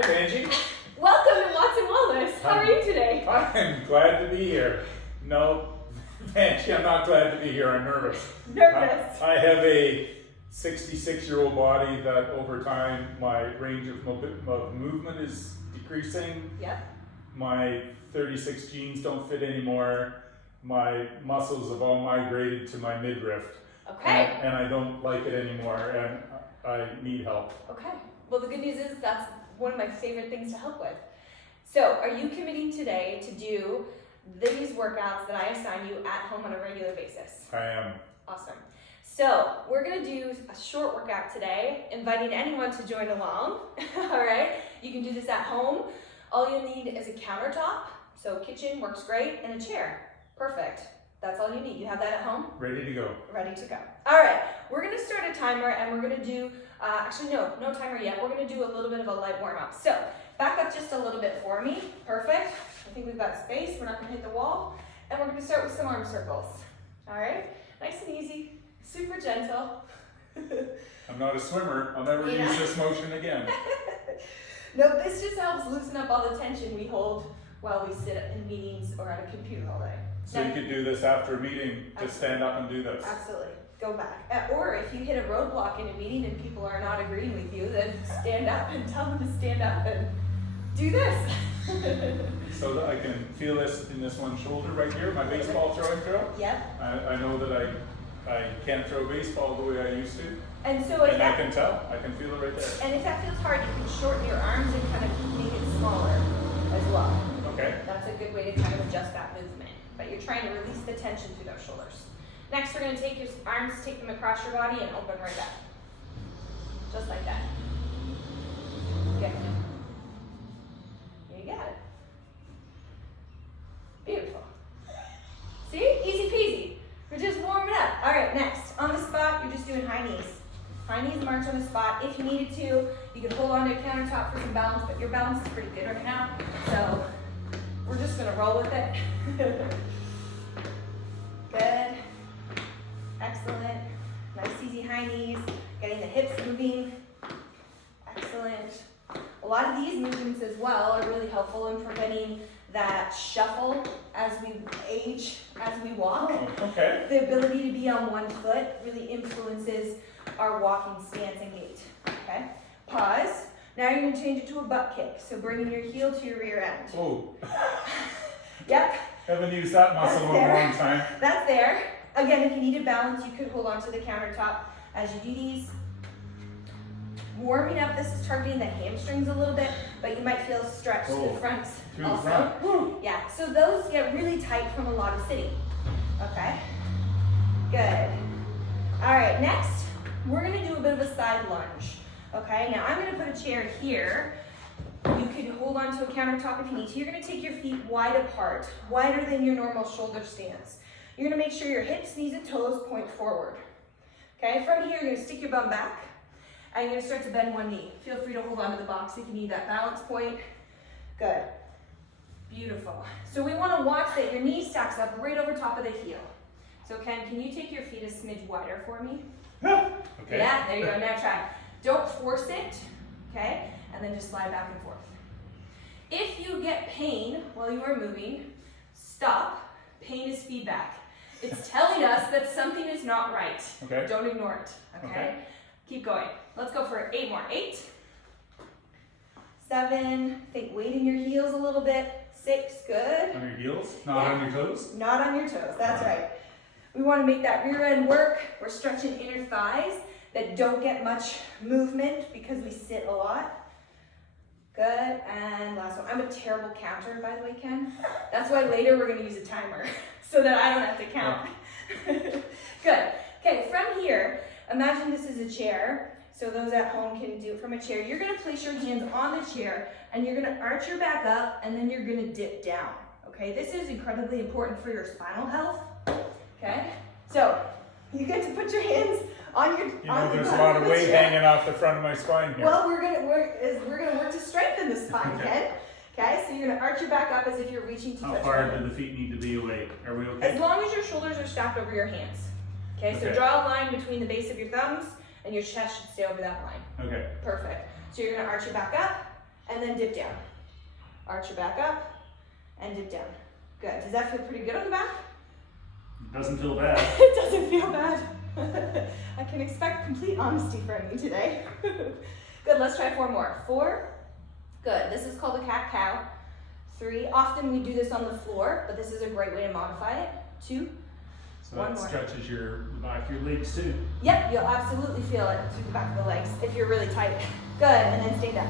Hi, Vanje. Welcome to Watson Wellness. How are you today? I'm glad to be here. No, Vanje, I'm not glad to be here. I'm nervous. Nervous. I have a 66-year-old body that over time my range of movement is decreasing. Yep. My 36 jeans don't fit anymore. My muscles have all migrated to my midriff. Okay. And I don't like it anymore, and I need help. Okay. Well, the good news is that's one of my favorite things to help with. So, are you committing today to do these workouts that I assign you at home on a regular basis? I am. Awesome. So, we're going to do a short workout today, inviting anyone to join along. All right? You can do this at home. All you'll need is a countertop, so kitchen works great, and a chair. Perfect. That's all you need. You have that at home? Ready to go. Ready to go. All right, we're gonna start a timer and we're gonna do, actually no timer yet. We're gonna do a little bit of a light warm up. So back up just a little bit for me. Perfect. I think we've got space. We're not gonna hit the wall. And we're gonna start with some arm circles. All right, nice and easy, super gentle. I'm not a swimmer. I'll never use this motion again. No, this just helps loosen up all the tension we hold while we sit in meetings or at a computer all day. So you could do this after a meeting, just stand up and do this. Absolutely. Go back. Or if you hit a roadblock in a meeting and people are not agreeing with you, then stand up and tell them to stand up and do this. So that I can feel this in this one shoulder right here, my baseball throwing throw. Yep. I know that I can't throw baseball the way I used to. And so if I can tell. I can feel it right there. And if that feels hard, you can shorten your arms and kind of make it smaller as well. Okay. That's a good way to kind of adjust that movement. But you're trying to release the tension through those shoulders. Next, we're going to take your arms, take them across your body, and open right back. Just like that. Good. You got it. Beautiful. See? Easy peasy. We're just warming up. All right, next. On the spot, you're just doing high knees. High knees march on the spot. If you needed to, you can hold on to a countertop for some balance, but your balance is pretty good right now. So we're just going to roll with it. Good. Excellent. Nice easy high knees. Getting the hips moving. Excellent. A lot of these movements as well are really helpful in preventing that shuffle as we age, as we walk. Oh, okay. The ability to be on one foot really influences our walking stance and gait. Okay? Pause. Now you're going to change it to a butt kick. So bringing your heel to your rear end. Oh. Yep. Haven't used that muscle in a long time. That's there. Again, if you needed balance, you could hold on to the countertop as you do these. Warming up, this is targeting the hamstrings a little bit, but you might feel a stretch to the fronts through also. the front. Woo. Yeah, so those get really tight from a lot of sitting. Okay, good. All right, next, we're gonna do a bit of a side lunge. Okay, now I'm gonna put a chair here. You can hold on to a countertop if you need to. You're gonna take your feet wide apart, wider than your normal shoulder stance. You're gonna make sure your hips, knees, and toes point forward. Okay, from here, you're gonna stick your bum back, and you're gonna start to bend one knee. Feel free to hold on to the box if you need that balance point. Good. Beautiful. So we wanna watch that your knee stacks up right over top of the heel. So Ken, can you take your feet a smidge wider for me? Okay. Yeah, there you go, now try. Don't force it, okay? And then just slide back and forth. If you get pain while you are moving, stop. Pain is feedback. It's telling us that something is not right. Okay. Don't ignore it, okay? Keep going. Let's go for 8 more. 8, 7, think weight in your heels a little bit. 6, good. On your heels, not on your toes? Not on your toes, that's right. We want to make that rear end work. We're stretching inner thighs that don't get much movement because we sit a lot. Good, and last one. I'm a terrible counter, by the way, Ken. That's why later we're gonna use a timer so that I don't have to count. Good, okay, from here, imagine this is a chair. So those at home can do it from a chair. You're gonna place your hands on the chair and you're gonna arch your back up and then you're gonna dip down, okay? This is incredibly important for your spinal health, okay? So you get to put your hands on your There's a lot of weight hanging off the front of my spine here. Well, we're gonna work to strengthen the spine, Ken. Okay, so you're gonna arch your back up as if you're reaching to touch How far your do the feet need to be away? Are we okay? As long as your shoulders are stacked over your hands. Okay, so draw a line between the base of your thumbs and your chest should stay over that line. Okay. Perfect. So you're gonna arch your back up and then dip down. Arch your back up, and dip down. Good. Does that feel pretty good on the back? It doesn't feel bad. It doesn't feel bad. I can expect complete honesty from you today. Good, let's try 4 more. 4, good. This is called a cat-cow. 3, often we do this on the floor, but this is a great way to modify it. 2, So 1 that more. stretches the back of your legs too. Yep, you'll absolutely feel it through the back of the legs if you're really tight. Good, and then stand up.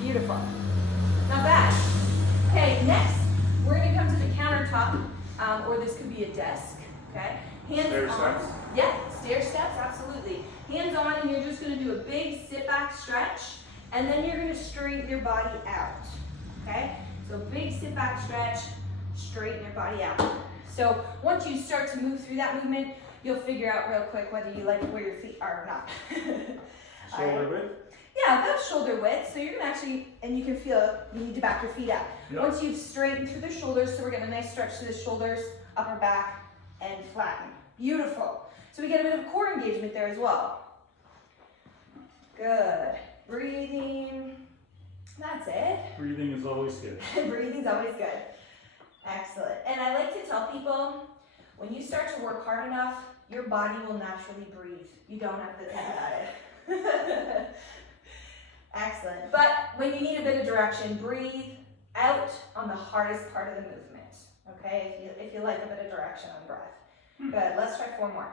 Beautiful. Not bad. Okay, next, we're gonna come to the countertop, or this could be a desk, okay? Hands Stair on. steps? Yeah, stair steps, absolutely. Hands on, and you're just gonna do a big sit back stretch, and then you're gonna straighten your body out, okay? So big sit back stretch, straighten your body out. So once you start to move through that movement, you'll figure out real quick whether you like where your feet are or not. Shoulder width? Yeah, about shoulder width. So you're gonna actually, and you can feel you need to back your feet up. Yep. Once you've straightened through the shoulders, so we're getting a nice stretch to the shoulders, upper back, and flatten. Beautiful. So we get a bit of core engagement there as well. Good. Breathing. That's it. Breathing is always good. Breathing's always good. Excellent. And I like to tell people, when you start to work hard enough, your body will naturally breathe. You don't have to think about it. Excellent. But when you need a bit of direction, breathe out on the hardest part of the movement. Okay? If you like a bit of direction on breath. Good. Let's try 4 more.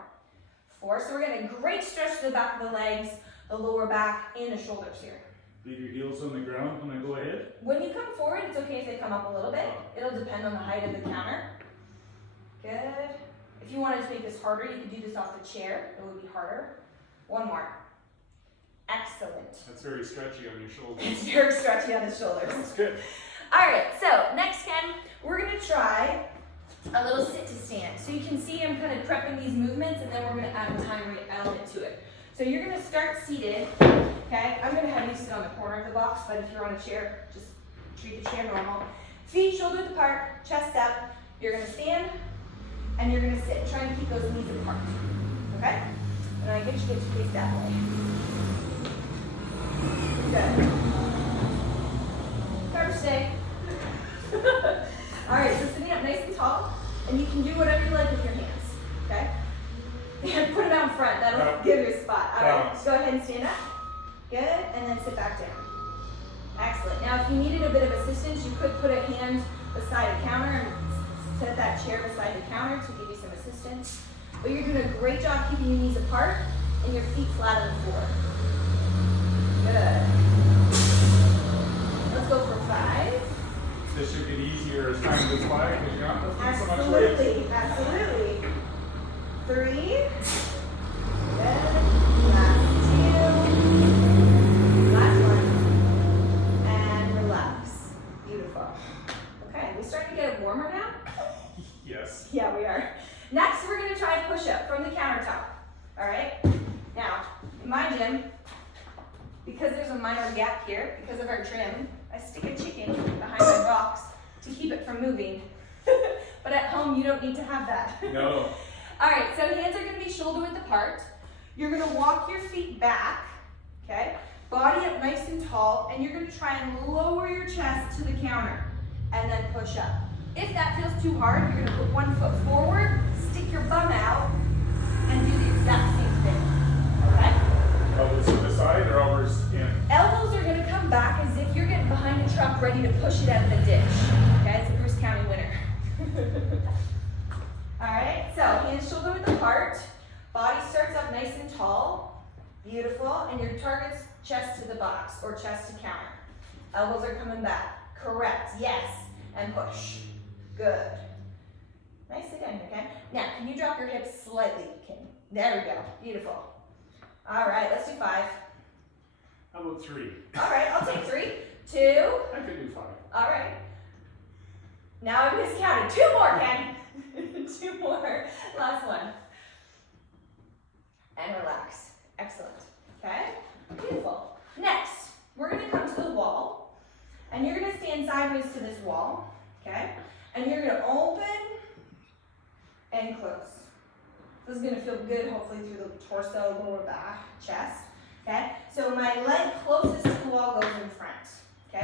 4. So we're getting a great stretch to the back of the legs, the lower back, and the shoulders here. Leave your heels on the ground when I go ahead. When you come forward, it's okay if they come up a little bit. It'll depend on the height of the counter. Good. If you wanted to make this harder, you could do this off the chair. It would be harder. 1 more. Excellent. That's very stretchy on your shoulders. It's very stretchy on the shoulders. That's good. All right, so next, Ken, we're gonna try a little sit to stand. So you can see I'm kind of prepping these movements, and then we're gonna add a time element to it. So you're gonna start seated, okay? I'm gonna have you sit on the corner of the box, but if you're on a chair, just treat the chair normal. Feet shoulder width apart, chest up. You're gonna stand, and you're gonna sit. Try and keep those knees apart, okay? And I get you to face that way. Good. Cover stay. All right, so sitting up nice and tall, and you can do whatever you like with your hands, okay? And put it out in front, that'll give you a spot. All right, so go ahead and stand up. Good, and then sit back down. Excellent. Now, if you needed a bit of assistance, you could put a hand beside a counter and set that chair beside the counter to give you some assistance. But you're doing a great job keeping your knees apart and your feet flat on the floor. Good. Let's go for 5. This should get easier as time goes by because you're not lifting so much weight. Absolutely, absolutely. 3. Good. Last 2. Last 1. And relax. Beautiful. Okay, we starting to get it warmer now? Yes. Yeah, we are. Next, we're going to try a push-up from the countertop. All right? Now, in my gym, because there's a minor gap here, because of our trim, I stick a chicken behind my box to keep it from moving. But at home, you don't need to have that. No. All right, so hands are going to be shoulder width apart. You're going to walk your feet back, okay? Body up nice and tall, and you're going to try and lower your chest to the counter, and then push up. If that feels too hard, you're going to put 1 foot forward, stick your bum out, and do the exact same thing, okay? Elbows to the side or elbows in? Elbows are going to come back as if you're getting behind a truck ready to push it out of the ditch, okay? It's a Bruce County winner. All right, so hands shoulder width apart, body starts up nice and tall, beautiful, and your target's chest to the box or chest to counter. Elbows are coming back, correct, yes, and push, good. Nicely done, okay? Now, can you drop your hips slightly, Kim? There we go, beautiful. All right, let's do 5. How about 3? All right, I'll take 3, 2, I could do 5. all right. Now I've miscounted, 2 more, Ken. 2 more, last one. And relax, excellent, okay? Beautiful. Next, we're gonna come to the wall, and you're gonna stand sideways to this wall, okay? And you're gonna open and close. This is gonna feel good, hopefully through the torso, lower back, chest, okay? So my leg closest to the wall goes in front, okay?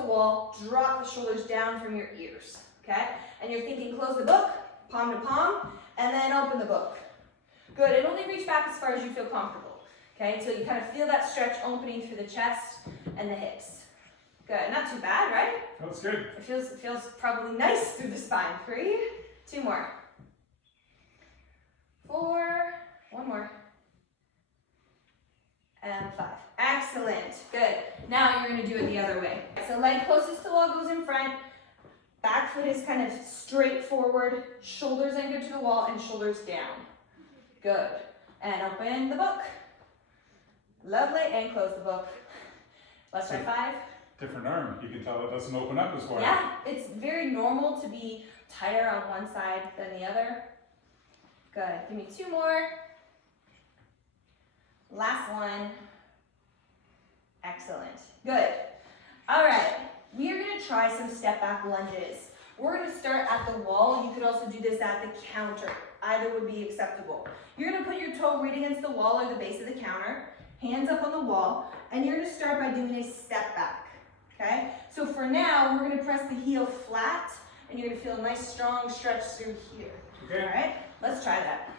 the wall, drop the shoulders down from your ears, okay? And you're thinking close the book, palm to palm, and then open the book. Good, and only reach back as far as you feel comfortable, okay? Until you kind of feel that stretch opening through the chest and the hips. Good, not too bad, right? That's good. It feels probably nice through the spine. 3, 2 more. 4, 1 more. And 5. Excellent, good. Now you're gonna do it the other way. So leg closest to wall goes in front, back foot is kind of straight forward, shoulders anchored to the wall and shoulders down. Good, and open the book. Lovely, and close the book. Let's try 5. Different arm. You can tell it doesn't open up as wide. Yeah, it's very normal to be tighter on one side than the other. Good, give me 2 more. Last one. Excellent, good. All right, we are gonna try some step back lunges. We're gonna start at the wall. You could also do this at the counter. Either would be acceptable. You're gonna put your toe right against the wall or the base of the counter, hands up on the wall, and you're gonna start by doing a step back, okay? So for now, we're gonna press the heel flat, and you're gonna feel a nice strong stretch through here. Okay. All right, let's try that.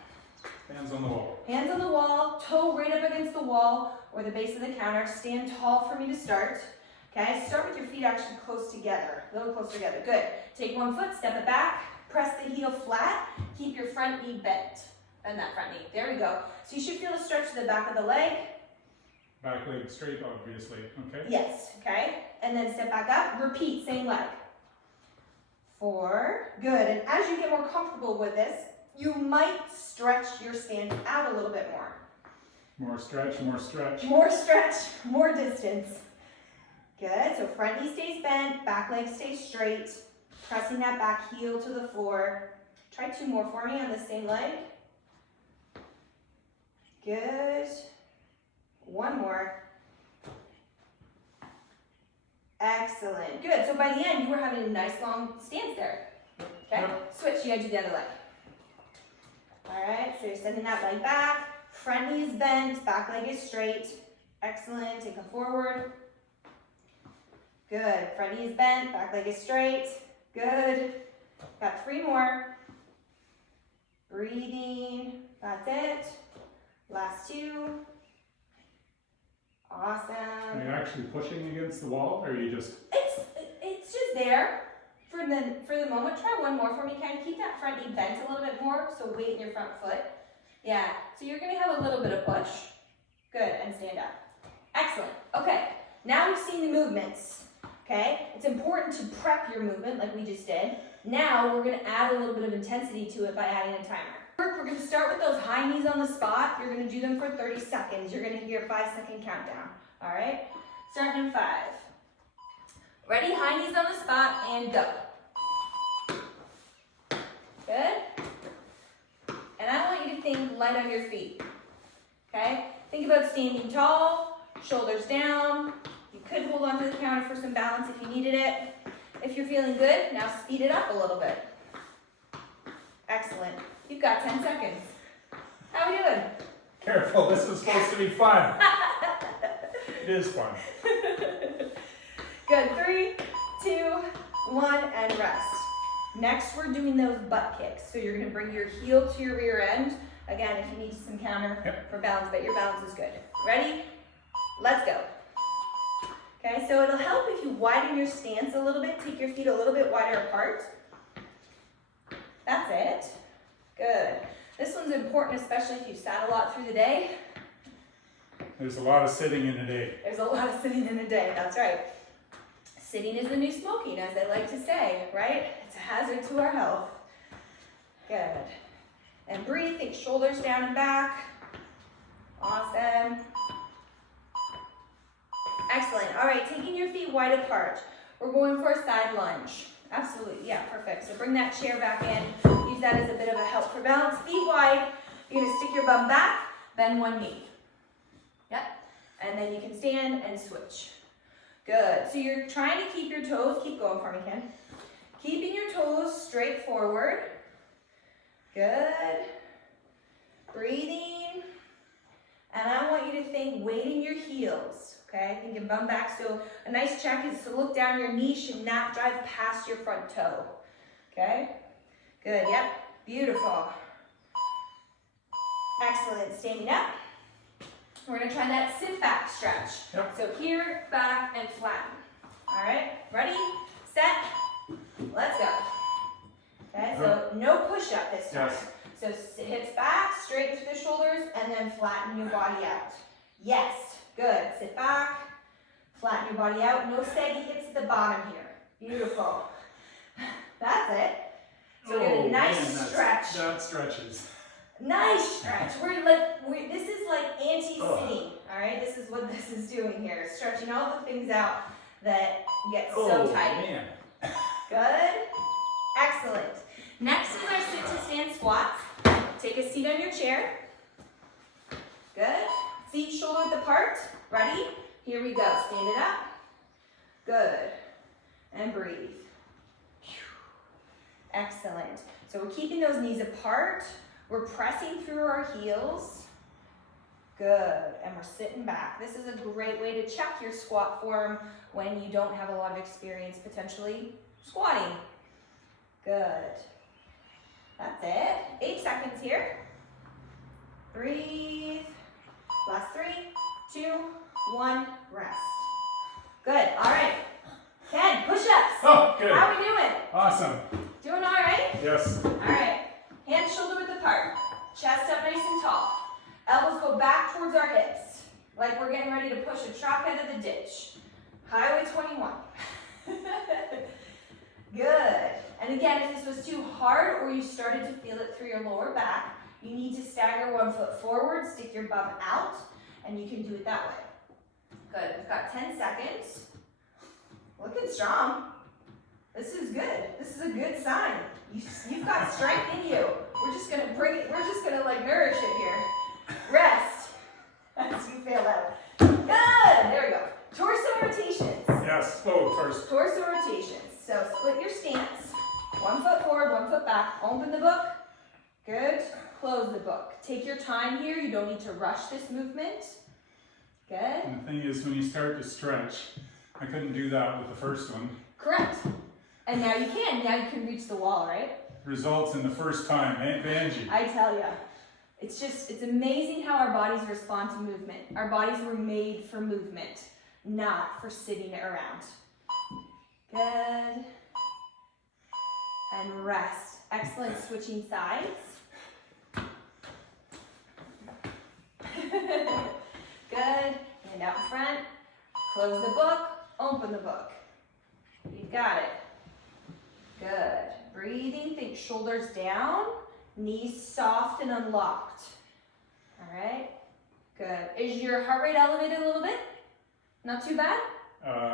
Hands on the wall. Hands on the wall, toe right up against the wall or the base of the counter. Stand tall for me to start. Okay, start with your feet actually close together, a little closer together. Good. Take one foot, step it back, press the heel flat, keep your front knee bent. Bend that front knee. There we go. So you should feel a stretch to the back of the leg. Back leg straight, obviously. Okay. Yes, okay. And then step back up, repeat, same leg. 4, good. And as you get more comfortable with this, you might stretch your stance out a little bit more. More stretch, more stretch. More stretch, more distance. Good, so front knee stays bent, back leg stays straight, pressing that back heel to the floor. Try 2 more for me on the same leg. Good. 1 more. Excellent, good. So by the end, you were having a nice long stance there. Okay, switch, you gotta do the other leg. All right, so you're sending that leg back, front knee is bent, back leg is straight. Excellent, take it forward. Good, front knee is bent, back leg is straight. Good, got 3 more. Breathing, that's it. Last 2. Awesome. Are you actually pushing against the wall, or are you just? It's just there for the moment. Try 1 more for me, Ken. Keep that front knee bent a little bit more, so weight in your front foot. Yeah, so you're gonna have a little bit of push. Good, and stand up. Excellent, okay. Now we've seen the movements, okay? It's important to prep your movement like we just did. Now we're gonna add a little bit of intensity to it by adding a timer. We're gonna start with those high knees on the spot. You're gonna do them for 30 seconds. You're gonna hear a 5-second countdown, all right? Starting in 5. Ready, high knees on the spot, and go. Good. And I want you to think light on your feet, okay? Think about standing tall, shoulders down. You could hold onto the counter for some balance if you needed it. If you're feeling good, now speed it up a little bit. Excellent. You've got 10 seconds. How are we doing? Careful, this is supposed to be fun. It is fun. Good, 3, 2, 1, and rest. Next, we're doing those butt kicks. So you're gonna bring your heel to your rear end. Again, if you need some counter for balance, but your balance is good. Ready? Let's go. Okay, so it'll help if you widen your stance a little bit, take your feet a little bit wider apart. That's it. Good. This one's important, especially if you've sat a lot through the day. There's a lot of sitting in a day. There's a lot of sitting in a day, that's right. Sitting is the new smoking, as they like to say, right? It's a hazard to our health. Good. And breathe, think shoulders down and back. Awesome. Excellent. All right, taking your feet wide apart. We're going for a side lunge. Absolutely, yeah, perfect. So bring that chair back in. Use that as a bit of a help for balance. Feet wide. You're gonna stick your bum back, bend one knee. Yep. And then you can stand and switch. Good. So you're trying to keep your toes, keep going for me, Ken. Keeping your toes straight forward. Good. Breathing. And I want you to think weighting your heels. Okay, thinking bum back. So a nice check is to look down. Your knee should not drive past your front toe. Okay, good, yep, beautiful. Excellent, standing up. We're gonna try that sit back stretch. Yep. So here, back, and flatten. All right, ready, set, let's go. Okay, so no push up this time. Yes. So hips back, straight through the shoulders, and then flatten your body out. Yes, good. Sit back, flatten your body out. No saggy hips at the bottom here. Beautiful. That's it. So we get a nice stretch. That stretches. Nice stretch. This is like anti-sitting. All right, this is what this is doing here. Stretching all the things out that get so tight. Man. Good. Excellent. Next is our sit to stand squats. Take a seat on your chair. Good. Feet shoulder width apart. Ready? Here we go. Stand it up. Good. And breathe. Excellent. So we're keeping those knees apart. We're pressing through our heels. Good. And we're sitting back. This is a great way to check your squat form when you don't have a lot of experience potentially squatting. Good. That's it. 8 seconds here. Breathe. Last 3, 2, 1, rest. Good. All right. 10 push-ups. Oh, good. How are we doing? Awesome. Doing all right? Yes. All right. Hands shoulder width apart. Chest up nice and tall. Elbows go back towards our hips. Like we're getting ready to push a truck out of the ditch. Highway 21. Good. And again, if this was too hard or you started to feel it through your lower back, you need to stagger 1 foot forward, stick your bum out, and you can do it that way. Good. We've got 10 seconds. Looking strong. This is good. This is a good sign. You've got strength in you. We're just gonna bring it. We're just gonna like nourish it here. Rest. As you feel out. Good. There we go. Torso rotations. Yes. Oh, first. Torso rotations. So split your stance. 1 foot forward, 1 foot back. Open the book. Good. Close the book. Take your time here. You don't need to rush this movement. Good. And the thing is, when you start to stretch, I couldn't do that with the first one. Correct. And now you can. Now you can reach the wall, right? Results in the first time, Vanje. I tell you. It's amazing how our bodies respond to movement. Our bodies were made for movement, not for sitting around. Good. And rest. Excellent. Switching sides. Good. Hand out in front. Close the book. Open the book. You got it. Good. Breathing. Think shoulders down. Knees soft and unlocked. All right. Good. Is your heart rate elevated a little bit? Not too bad?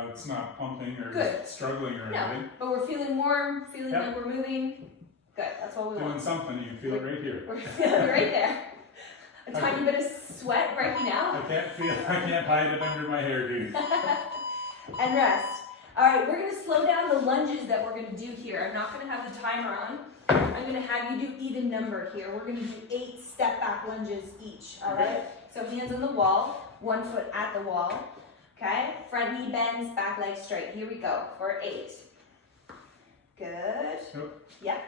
It's not pumping or Good. struggling or No, anything. but we're feeling warm, feeling Yep. like we're moving. Good. That's what we Doing want. something, you can feel it right here. We're feeling right there. A Okay. tiny bit of sweat breaking out. I can't hide it under my hair, dude. And rest. All right, we're gonna slow down the lunges that we're gonna do here. I'm not gonna have the timer on. I'm gonna have you do even number here. We're gonna do 8 step back lunges each, all right? So hands on the wall, 1 foot at the wall, okay? Front knee bends, back leg straight. Here we go for 8. Good. Nope. Yep.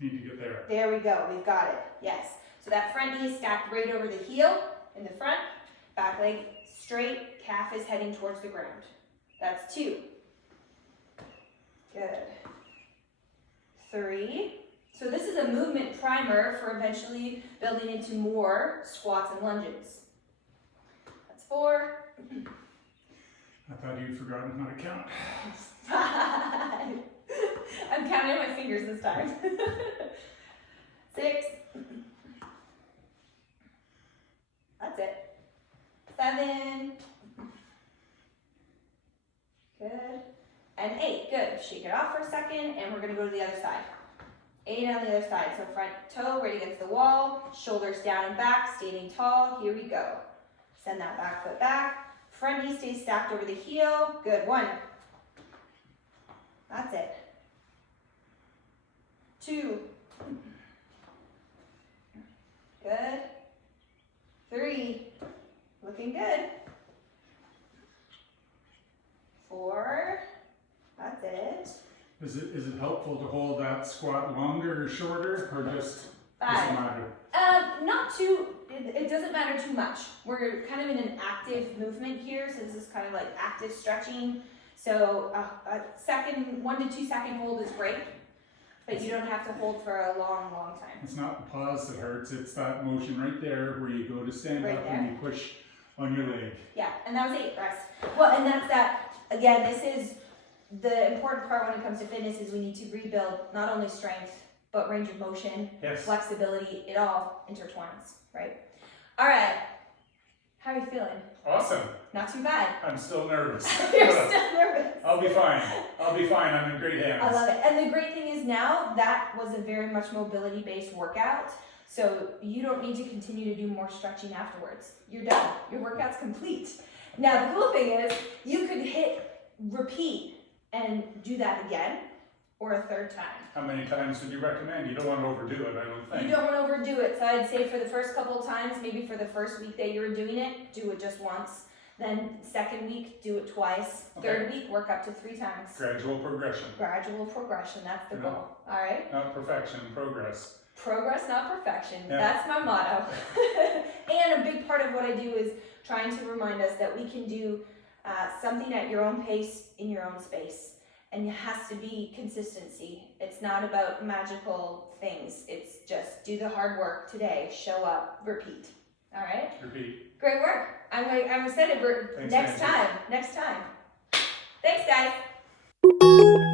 Need to get there. There we go, we've got it, yes. So that front knee is stacked right over the heel in the front, back leg straight, calf is heading towards the ground. That's 2. Good. 3. So this is a movement primer for eventually building into more squats and lunges. That's 4. I thought you'd forgotten how to count. 5. I'm counting on my fingers this time. 6. That's it. 7. Good. And 8. Good. Shake it off for a second, and we're going to go to the other side. 8 on the other side. So front toe right against the wall, shoulders down and back, standing tall. Here we go. Send that back foot back. Front knee stays stacked over the heel. Good. 1. That's it. 2. Good. 3. Looking good. Is it helpful to hold that squat longer or shorter, or just doesn't matter? Not too, it doesn't matter too much. We're kind of in an active movement here, so this is kind of like active stretching. So a 1 to 2 second hold is great, but you don't have to hold for a long, long time. It's not the pause that hurts, it's that motion right there where you go to stand Right up there. and you push on your leg. Yeah, and that was 8 reps. Well, and that's that, again, this is the important part when it comes to fitness is we need to rebuild not only strength, but range of motion, Yes. flexibility, it all intertwines, right? All right, how are you feeling? Awesome. Not too bad. I'm still nervous. You're still nervous. I'll be fine. I'm in great hands. I love it. And the great thing is now that was a very much mobility based workout. So you don't need to continue to do more stretching afterwards. You're done. Your workout's complete. Now the cool thing is you could hit repeat and do that again or a third time. How many times would you recommend? You don't want to overdo it, I don't think. You don't want to overdo it. So I'd say for the first couple of times, maybe for the first week that you're doing it, do it just once. Then second week, do it twice. Okay. Third week, work up to 3 times. Gradual progression. Gradual progression, that's the Yeah. goal. All right? Not perfection, progress. Progress, not perfection. Yeah. That's my motto. And a big part of what I do is trying to remind us that we can do something at your own pace in your own space. And it has to be consistency. It's not about magical things. It's just do the hard work today, show up, repeat. All right? Repeat. Great work. I'm excited for Thanks, next Vanje. time. Next time. Thanks, guys.